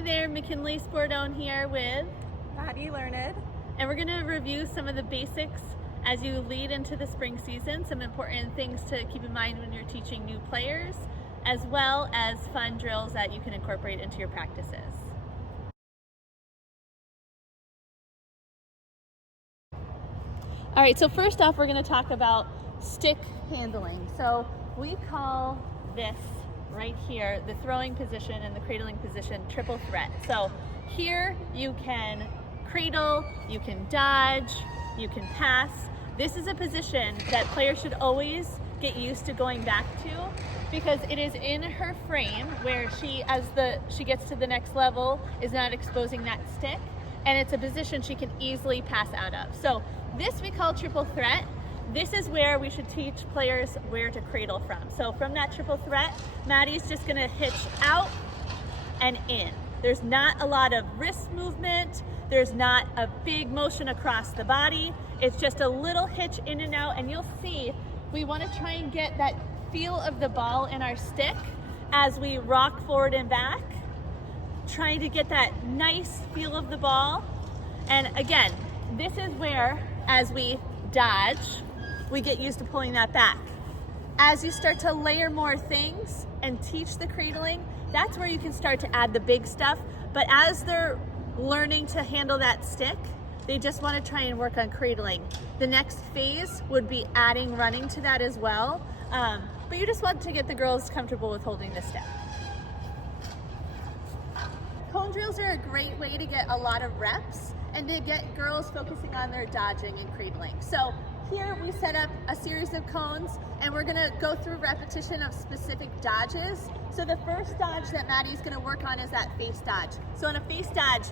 Hi there, McKinley Spordone here with Maddie Learned. And we're going to review some of the basics as you lead into the spring season, some important things to keep in mind when you're teaching new players, as well as fun drills that you can incorporate into your practices. All right, so first off, we're going to talk about stick handling. So we call this right here, the throwing position and the cradling position, triple threat. So here you can cradle, you can dodge, you can pass. This is a position that players should always get used to going back to, because it is in her frame where she, as she gets to the next level, is not exposing that stick, and it's a position she can easily pass out of. So this we call triple threat. This is where we should teach players where to cradle from. So from that triple threat, Maddie's just gonna hitch out and in. There's not a lot of wrist movement. There's not a big motion across the body. It's just a little hitch in and out, and you'll see we wanna try and get that feel of the ball in our stick as we rock forward and back, trying to get that nice feel of the ball. And again, this is where, as we dodge, we get used to pulling that back. As you start to layer more things and teach the cradling, that's where you can start to add the big stuff. But as they're learning to handle that stick, they just want to try and work on cradling. The next phase would be adding running to that as well. But you just want to get the girls comfortable with holding the stick. Cone drills are a great way to get a lot of reps and to get girls focusing on their dodging and cradling. So here we set up a series of cones, and we're gonna go through repetition of specific dodges. So the first dodge that Maddie's gonna work on is that face dodge. So in a face dodge,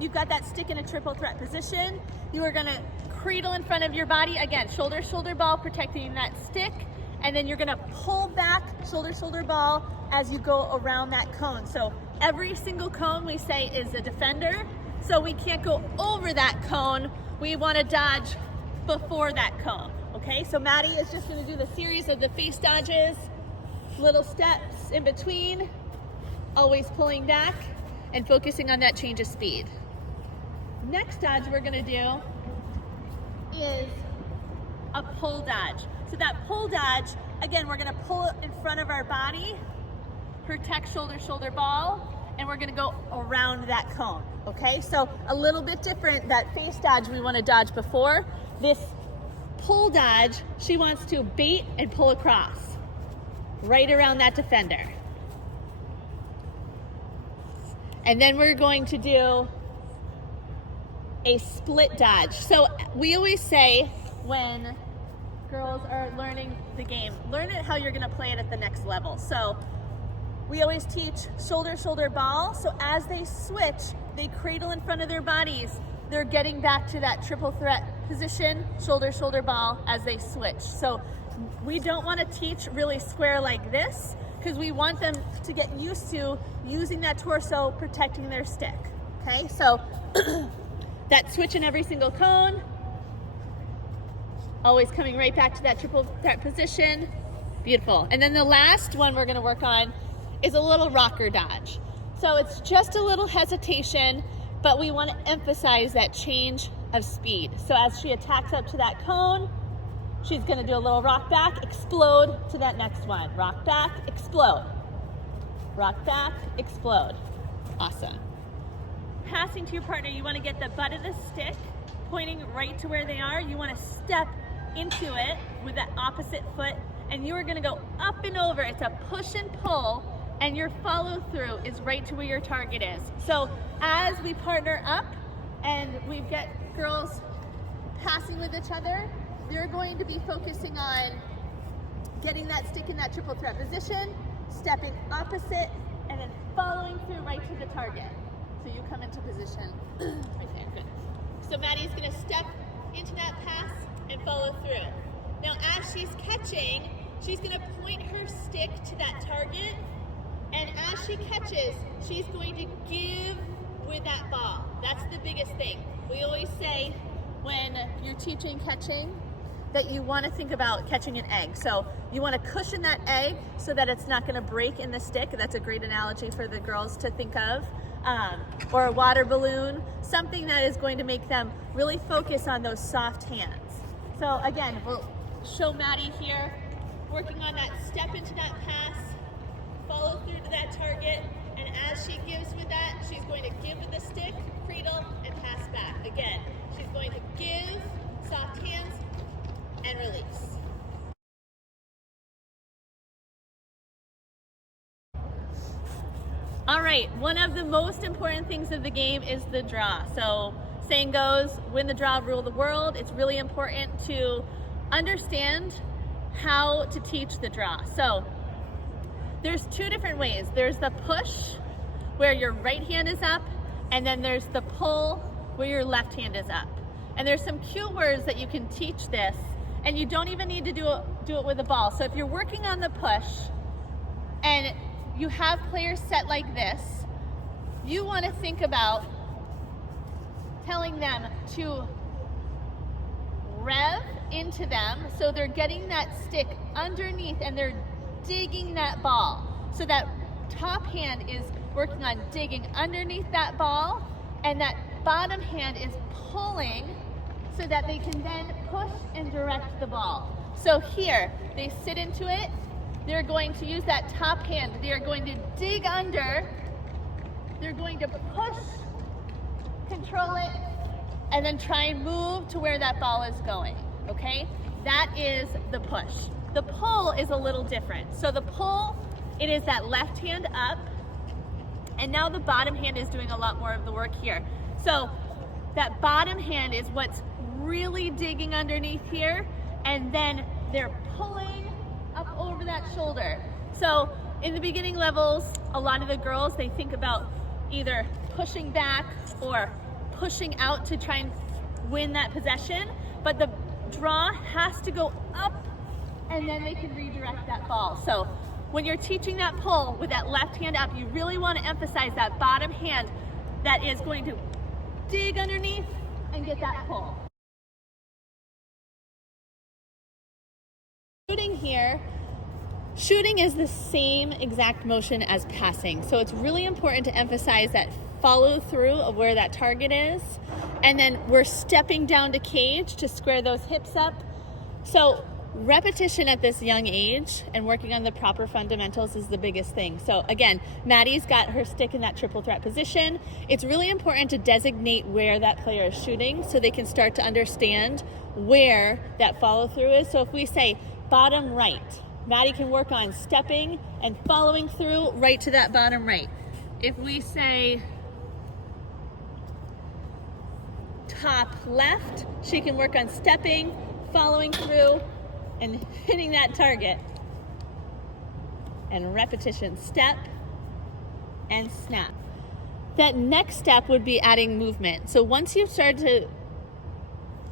you've got that stick in a triple threat position. You are gonna cradle in front of your body. Again, shoulder, shoulder ball, protecting that stick. And then you're gonna pull back, shoulder, shoulder ball, as you go around that cone. So every single cone we say is a defender. So we can't go over that cone. We wanna dodge before that cone, okay? So Maddie is just gonna do the series of the face dodges, little steps in between, always pulling back and focusing on that change of speed. Next dodge we're gonna do is a pull dodge. So that pull dodge, again, we're gonna pull it in front of our body, protect shoulder, shoulder ball, and we're gonna go around that cone, okay? So a little bit different. That face dodge we wanna dodge before. This pull dodge, she wants to bait and pull across, right around that defender. And then we're going to do a split dodge. So we always say when girls are learning the game, learn it how you're gonna play it at the next level. So we always teach shoulder, shoulder ball. So as they switch, they cradle in front of their bodies. They're getting back to that triple threat position, shoulder, shoulder ball, as they switch. So we don't want to teach really square like this, because we want them to get used to using that torso, protecting their stick, okay? So that switch in every single cone, always coming right back to that triple threat position. Beautiful. And then the last one we're gonna work on is a little rocker dodge. So it's just a little hesitation, but we want to emphasize that change of speed. So as she attacks up to that cone, she's gonna do a little rock back, explode to that next one. Rock back, explode. Rock back, explode. Awesome. Passing to your partner, you wanna get the butt of the stick pointing right to where they are. You wanna step into it with that opposite foot, and you are gonna go up and over. It's a push and pull, and your follow through is right to where your target is. So as we partner up and we get girls passing with each other, they're going to be focusing on getting that stick in that triple threat position, stepping opposite, and then following through right to the target. So you come into position right there, good. So Maddie's gonna step into that pass and follow through. Now as she's catching, she's gonna point her stick to that target, and as she catches, she's going to give with that ball. That's the biggest thing. We always say when you're teaching catching that you want to think about catching an egg. So you want to cushion that egg so that it's not going to break in the stick. That's a great analogy for the girls to think of. or a water balloon, something that is going to make them really focus on those soft hands. So again, we'll show Maddie here, working on that step into that pass, follow through to that target, and as she gives with that, she's going to give with the stick, cradle, and pass back. Again, she's going to give, soft hands, and release. All right, one of the most important things of the game is the draw. So saying goes, win the draw, rule the world. It's really important to understand how to teach the draw. So there's two different ways. There's the push, where your right hand is up, and then there's the pull, where your left hand is up. And there's some cue words that you can teach this, and you don't even need to do it with a ball. So if you're working on the push, and you have players set like this, you want to think about telling them to rev into them so they're getting that stick underneath and they're digging that ball. So that top hand is working on digging underneath that ball, and that bottom hand is pulling so that they can then push and direct the ball. So here, they sit into it. They're going to use that top hand. They're going to dig under. They're going to push, control it, and then try and move to where that ball is going, okay? That is the push. The pull is a little different. So the pull, it is that left hand up, and now the bottom hand is doing a lot more of the work here. So that bottom hand is what's really digging underneath here, and then they're pulling up over that shoulder. So in the beginning levels, a lot of the girls, they think about either pushing back or pushing out to try and win that possession, but the draw has to go up and then they can redirect that ball. So when you're teaching that pull with that left hand up, you really want to emphasize that bottom hand that is going to dig underneath and get that pull. Shooting here, shooting is the same exact motion as passing. So it's really important to emphasize that follow through of where that target is. And then we're stepping down to cage to square those hips up. So repetition at this young age and working on the proper fundamentals is the biggest thing. So again, Maddie's got her stick in that triple threat position. It's really important to designate where that player is shooting so they can start to understand where that follow through is. So if we say bottom right, Maddie can work on stepping and following through right to that bottom right. If we say top left, she can work on stepping, following through, and hitting that target. And repetition, step and snap. That next step would be adding movement. So once you've started to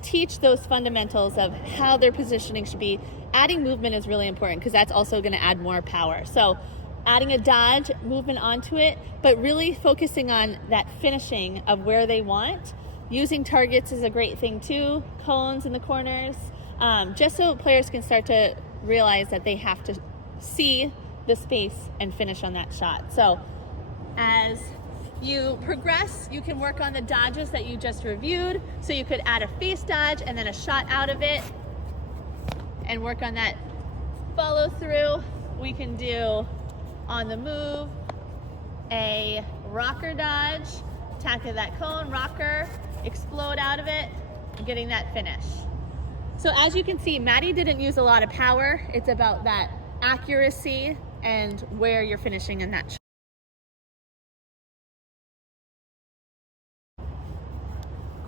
teach those fundamentals of how their positioning should be, adding movement is really important because that's also going to add more power. So adding a dodge movement onto it, but really focusing on that finishing of where they want. Using targets is a great thing too, cones in the corners, just so players can start to realize that they have to see the space and finish on that shot. So as you progress, you can work on the dodges that you just reviewed. So you could add a face dodge and then a shot out of it and work on that follow through. We can do on the move, a rocker dodge, tackle that cone, rocker, explode out of it, and getting that finish. So as you can see, Maddie didn't use a lot of power. It's about that accuracy and where you're finishing in that shot.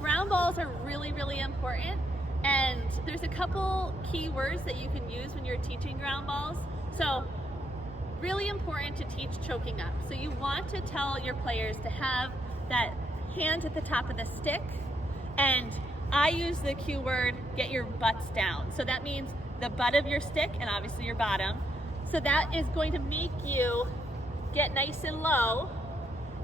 Ground balls are really, really important. And there's a couple key words that you can use when you're teaching ground balls. So really important to teach choking up. So you want to tell your players to have that hand at the top of the stick, and I use the cue word, get your butts down. So that means the butt of your stick and obviously your bottom. So that is going to make you get nice and low.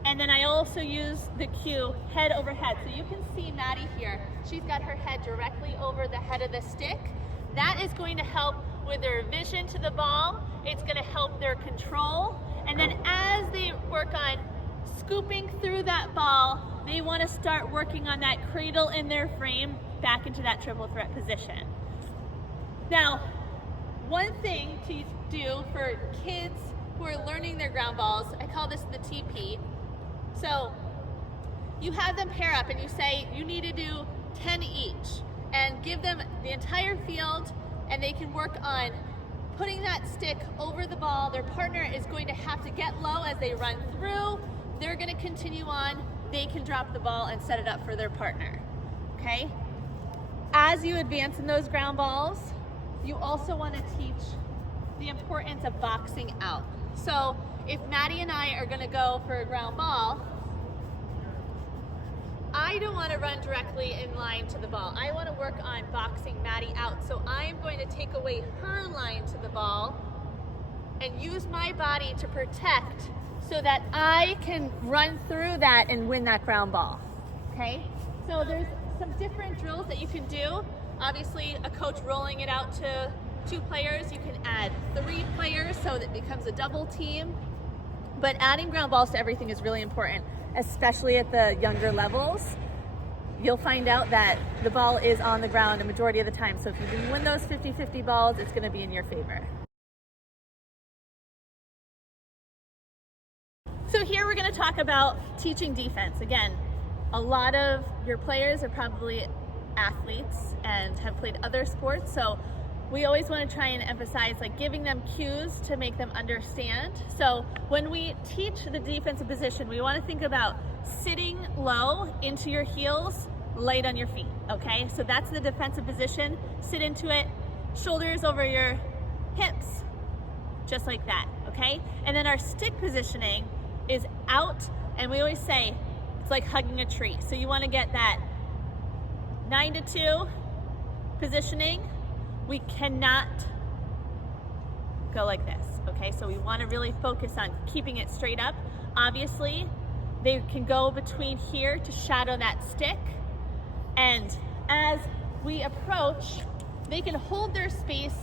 And then I also use the cue head over head. So you can see Maddie here. She's got her head directly over the head of the stick. That is going to help with their vision to the ball. It's going to help their control. And then as they work on scooping through that ball, they want to start working on that cradle in their frame back into that triple threat position. Now, one thing to do for kids who are learning their ground balls, I call this the TP. So you have them pair up and you say you need to do 10 each and give them the entire field, and they can work on putting that stick over the ball. Their partner is going to have to get low as they run through. They're going to continue on. They can drop the ball and set it up for their partner. Okay? As you advance in those ground balls, you also want to teach the importance of boxing out. So if Maddie and I are going to go for a ground ball, I don't want to run directly in line to the ball. I want to work on boxing Maddie out. So I'm going to take away her line to the ball and use my body to protect so that I can run through that and win that ground ball. Okay? So there's some different drills that you can do. Obviously, a coach rolling it out to 2 players. You can add 3 players so that it becomes a double team. But adding ground balls to everything is really important, especially at the younger levels. You'll find out that the ball is on the ground a majority of the time. So if you can win those 50-50 balls, it's going to be in your favor. So here we're going to talk about teaching defense. Again, a lot of your players are probably athletes and have played other sports. So we always want to try and emphasize like giving them cues to make them understand. So when we teach the defensive position, we want to think about sitting low into your heels, light on your feet. Okay, so that's the defensive position. Sit into it, shoulders over your hips, just like that. Okay, and then our stick positioning is out, and we always say it's like hugging a tree. So you want to get that 9-2 positioning. We cannot go like this, okay? So we want to really focus on keeping it straight up. Obviously, they can go between here to shadow that stick. And as we approach, they can hold their space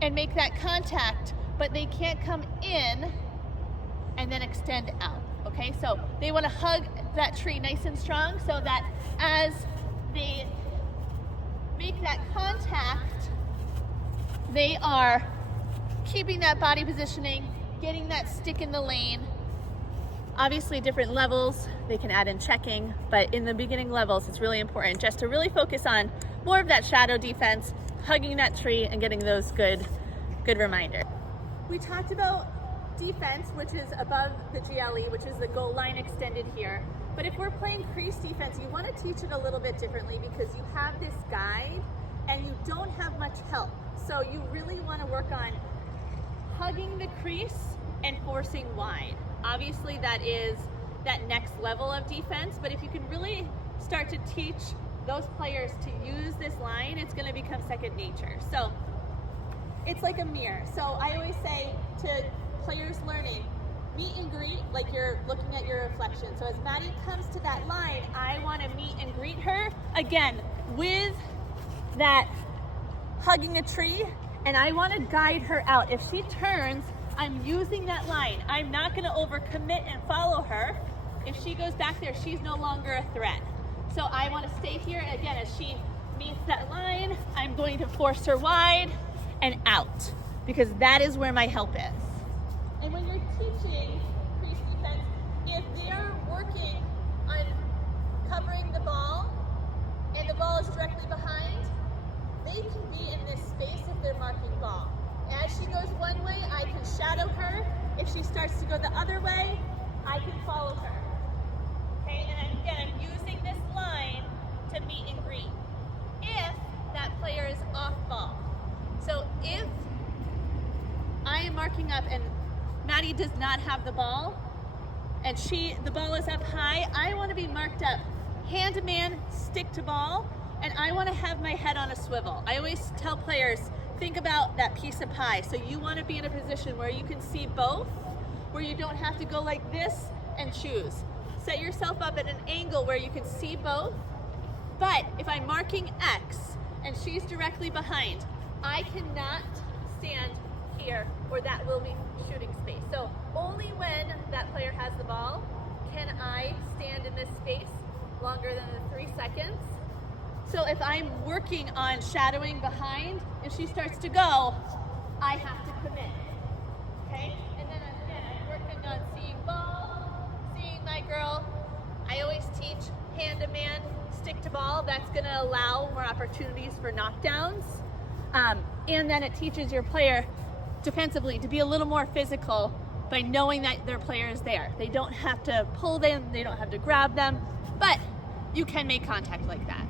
and make that contact, but they can't come in and then extend out, okay? So they want to hug that tree nice and strong so that as they make that contact, they are keeping that body positioning, getting that stick in the lane. Obviously different levels, they can add in checking, but in the beginning levels, it's really important just to really focus on more of that shadow defense, hugging that tree and getting those good reminders. We talked about defense, which is above the GLE, which is the goal line extended here. But if we're playing crease defense, you want to teach it a little bit differently because you have this guide and you don't have much help. So you really want to work on hugging the crease and forcing wide. Obviously that is that next level of defense, but if you can really start to teach those players to use this line, it's going to become second nature. So it's like a mirror. So I always say to players learning, meet and greet like you're looking at your reflection. So as Maddie comes to that line, I want to meet and greet her again with that hugging a tree, and I want to guide her out. If she turns, I'm using that line. I'm not going to overcommit and follow her. If she goes back there, she's no longer a threat. So I want to stay here. Again, as she meets that line, I'm going to force her wide and out because that is where my help is. And when you're teaching crease defense, if they're working on covering the ball and the ball is directly behind, they can be in this space if they're marking ball. As she goes one way, I can shadow her. If she starts to go the other way, I can follow her. Okay, and again, I'm using this line to meet and greet. If that player is off ball. So if I am marking up and Maddie does not have the ball, and the ball is up high, I want to be marked up hand to man, stick to ball, and I want to have my head on a swivel. I always tell players, think about that piece of pie. So you want to be in a position where you can see both, where you don't have to go like this and choose. Set yourself up at an angle where you can see both, but if I'm marking X and she's directly behind, I cannot stand here or that will be shooting space. So only when that player has the ball can I stand in this space longer than the 3 seconds? So if I'm working on shadowing behind, if she starts to go, I have to commit. Okay? And then again, I'm working on seeing ball, seeing my girl. I always teach hand to man, stick to ball. That's going to allow more opportunities for knockdowns. And then it teaches your player defensively to be a little more physical by knowing that their player is there. They don't have to pull them, they don't have to grab them, but you can make contact like that.